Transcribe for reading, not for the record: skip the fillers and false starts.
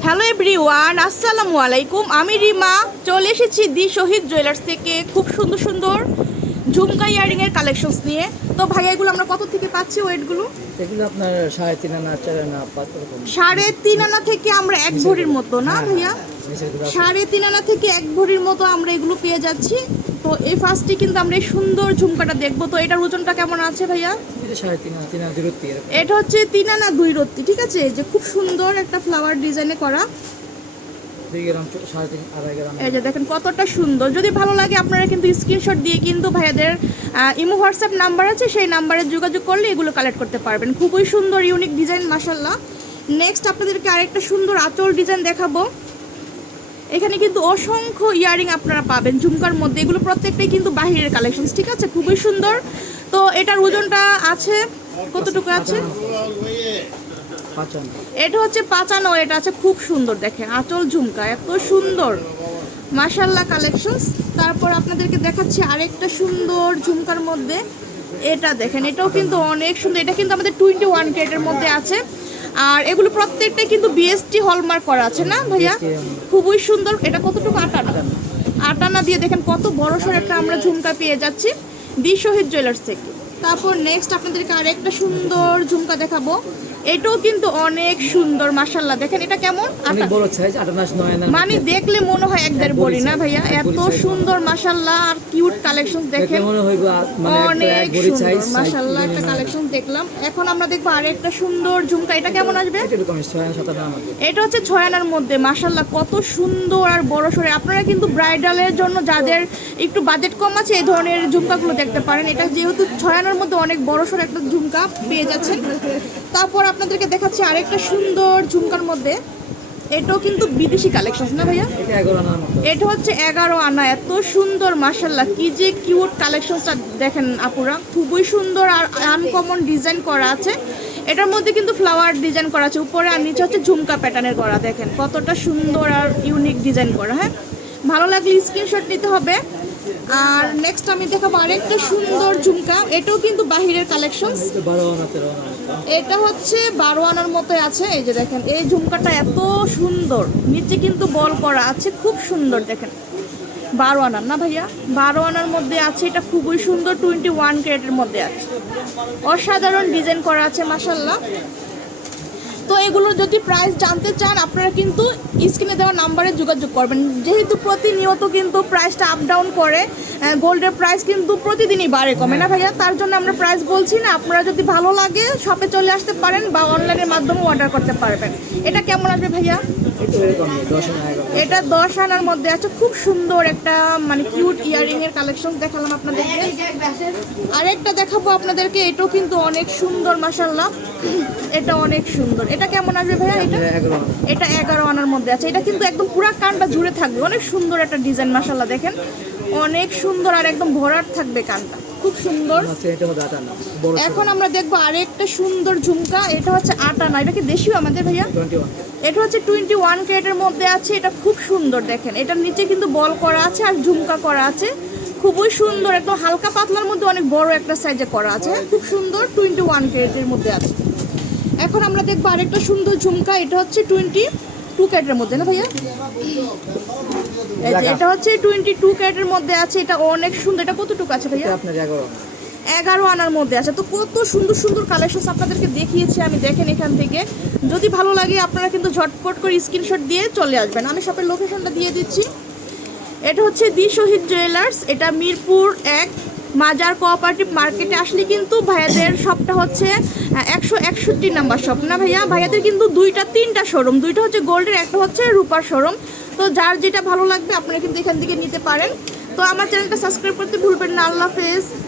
Hello everyone, আসসালামু আলাইকুম। আমি রিমা চলে এসেছি দি শহীদ জুয়েলার্স থেকে খুব সুন্দর সুন্দর ঝুমকা ইয়ারিংয়ের কালেকশনস নিয়ে। তো ভাইয়া এগুলো আমরা কত থেকে পাচ্ছি ওয়েটগুলো? এগুলো আপনার 3.5 আনা 4 আনা 5 রকম। 3.5 আনা থেকে আমরা 1 ভরির মতো না ভাইয়া? 3.5 আনা থেকে 1 ভরির মতো আমরা এগুলো পেয়ে যাচ্ছি। তো এই ফার্স্টে কিন্তু আমরা এই সুন্দর ঝুমকাটা দেখবো। তো এটার ওজনটা কেমন আছে ভাইয়া? এটা 3.5 আনা 3 আনা 2 রত্তি এরকম। এটা হচ্ছে 3 আনা 2 রত্তি, ঠিক আছে? যে খুব সুন্দর একটা ফ্লাওয়ার ডিজাইনে করা। 2 গ্রাম 3.5 2.5 গ্রাম। এই যে দেখেন কতটা সুন্দর। যদি ভালো লাগে আপনারা কিন্তু স্ক্রিনশট দিয়ে কিন্তু ভাইয়াদের ইমো হোয়াটসঅ্যাপ নাম্বার আছে, সেই নাম্বারে যোগাযোগ করলে এগুলো কালেক্ট করতে পারবেন। খুবই সুন্দর ইউনিক ডিজাইন মাশাআল্লাহ। নেক্সট আপনাদেরকে আরেকটা সুন্দর আঁচল ডিজাইন দেখাবো। এখানে কিন্তু অসংখ্য ইয়ারিং আপনারা পাবেন ঝুমকার মধ্যে। এগুলো প্রত্যেকটাই কিন্তু বাহিরের কালেকশন, ঠিক আছে? খুবই সুন্দর। তো এটার ওজনটা আছে কতটুকু আছে? 5 আনা। এটা হচ্ছে 5 আনা, এটা আছে খুব সুন্দর। দেখেন আঁচল ঝুমকা এত সুন্দর মাশাআল্লাহ কালেকশনস। তারপর আপনাদেরকে দেখাচ্ছি আরেকটা সুন্দর ঝুমকার মধ্যে। এটা দেখেন, এটাও কিন্তু অনেক সুন্দর। এটা কিন্তু আমাদের 21 ক্যারেটের মধ্যে আছে। আর এগুলো প্রত্যেকটাই কিন্তু বিএসটি হলমার্ক করা আছে না ভাইয়া? খুবই সুন্দর। এটা কতটুকু? 8 আনা। 8 আনা দিয়ে দেখেন কত বড় সড় একটা আমরা ঝুমকা পেয়ে যাচ্ছি দি শহীদ জুয়েলার্স থেকে। তারপর নেক্সট আপনাদেরকে আরেকটা সুন্দর ঝুমকা দেখাবো। এটাও কিন্তু অনেক সুন্দর মাশাআল্লাহ। দেখেন এটা কেমন? অনেক বড় সাইজ 8 আনা 9 আনা। মানে দেখলে মনে হয় একদের বড়ি না ভাইয়া? এত সুন্দর মাশাআল্লাহ। আর কিউট কালেকশন দেখেন, মনে হইবো মানে অনেক বড় সাইজ সুন্দর মাশাআল্লাহ একটা কালেকশন দেখলাম। এখন আমরা দেখবো আরেকটা সুন্দর ঝুমকা। এটা কেমন আসবে? এটা এরকম 6 আনা 7 আনা মধ্যে। এটা হচ্ছে 6 আনার মধ্যে মাশাআল্লাহ কত সুন্দর আর বড় সড়ে। আপনারা কিন্তু ব্রাইডালের জন্য যাদের একটু বাজেট কম আছে এই ধরনের ঝুমকাগুলো দেখতে পারেন। এটা যেহেতু 6 আনার মধ্যে অনেক বড় সড় একটা ঝুমকা পেয়ে যাচ্ছেন। তারপর আপনাদেরকে দেখাচ্ছি আরেকটা সুন্দর ঝুমকার মধ্যে। এটাও কিন্তু বিদেশি কালেকশন না ভাইয়া? এটা 11 আনার মতো। এটা হচ্ছে 11 আনা। এত সুন্দর মাশাআল্লাহ, কি যে কিউট কালেকশনটা দেখেন আপুরা, খুবই সুন্দর আর আনকমন ডিজাইন করা আছে। এটার মধ্যে কিন্তু ফ্লাওয়ার ডিজাইন করা আছে উপরে, আর নিচে হচ্ছে ঝুমকা প্যাটার্নের করা। দেখেন কতটা সুন্দর আর ইউনিক ডিজাইন করা। হ্যাঁ, ভালো লাগলে স্ক্রিনশট নিতে হবে। আর নেক্সট আমি দেখাবো আরেকটা সুন্দর ঝুমকা। এটাও কিন্তু বাহিরের কালেকশন। 12 আনা 13 আনা। এটা হচ্ছে 12 আনার মতো আছে। এই যে দেখেন এই ঝুমকাটা এত সুন্দর, নিচে কিন্তু বল করা আছে, খুব সুন্দর। দেখেন 12 আনার না ভাইয়া? 12 আনার মধ্যে আছে। এটা খুবই সুন্দর, 21 ক্যারেটের মধ্যে আছে। অসাধারণ ডিজাইন করা আছে মাশাআল্লাহ। তো এগুলো যদি প্রাইস জানতে চান আপনারা কিন্তু স্ক্রিনে দেওয়া নাম্বারে যোগাযোগ করবেন। যেহেতু প্রতিনিয়ত কিন্তু প্রাইসটা আপ ডাউন করে, গোল্ডের প্রাইস কিন্তু প্রতিদিনই বাড়ে কমে না ভাইয়া? তার জন্য আমরা প্রাইস বলছি না। আপনারা যদি ভালো লাগে শপে চলে আসতে পারেন বা অনলাইনের মাধ্যমে অর্ডার করতে পারবেন। এটা কেমন আসবে ভাইয়া? এটা এরকম 10 আনা 11। এটা 10 আনার মধ্যে আছে। খুব সুন্দর একটা মানে কিউট ইয়ারিং এর কালেকশন দেখালাম আপনাদেরকে। আরেকটা দেখাবো আপনাদেরকে। এটাও কিন্তু অনেক সুন্দর মাশাআল্লাহ। এটা অনেক সুন্দর। এটা কেমন আসবে ভাইয়া? এটা 11 আনা। এটা 11 আনার মধ্যে আছে। এটা কিন্তু একদম পুরো কানটা জুড়ে থাকবে। অনেক সুন্দর একটা ডিজাইন মাশাআল্লাহ। দেখেন অনেক সুন্দর আর একদম ভরাট থাকবে কানটা, খুব সুন্দর। আছে এটা হলো 8 আনা বড়। এখন আমরা দেখবো আরেকটা সুন্দর ঝুমকা। এটা হচ্ছে 8 আনা। এটা কি দেশীয় আমাদের ভাইয়া? 21। এটা হচ্ছে 21 ক্যারেটের মধ্যে আছে। এটা খুব সুন্দর। দেখেন এটার নিচে কিন্তু বল করা আছে আর ঝুমকা করা আছে, খুবই সুন্দর। একদম হালকা পাতলার মধ্যে অনেক বড় একটা সাইজে করা আছে, খুব সুন্দর। 21 ক্যারেটের মধ্যে আছে। এখন আমরা দেখবো আরেকটা সুন্দর ঝুমকা। এটা হচ্ছে 22 ক্যারেটের মধ্যে না ভাইয়া? এটা হচ্ছে 22 ক্যারেটের মধ্যে আছে। এটা অনেক সুন্দর। এটা কতটুকু আছে ভাইয়া? এটা আপনার 11। 11 আনার মধ্যে আছে। তো কত সুন্দর সুন্দর কালেকশন আপনাদেরকে দেখিয়েছি আমি। দেখেন এখান থেকে যদি ভালো লাগে আপনারা কিন্তু ঝটপট করে স্ক্রিনশট দিয়ে চলে আসবেন। আমি শপের লোকেশনটা দিয়ে দিচ্ছি। এটা হচ্ছে দি শহীদ জুয়েলার্স। এটা মিরপুর 1 মাজার কোঅপারেটিভ মার্কেটে আসলে কিন্তু ভাইয়াদের শপটা হচ্ছে 161 নাম্বার শপ না ভাইয়া? ভাইয়াদের কিন্তু 2-3টা শোরুম, 2টা হচ্ছে গোল্ডের, একটা হচ্ছে রূপার শোরুম। তো যার যেটা ভালো লাগবে আপনারা কিন্তু এখান থেকে নিতে পারেন। তো আমার চ্যানেলটা সাবস্ক্রাইব করতে ভুলবেন না। আল্লাহ হাফেজ।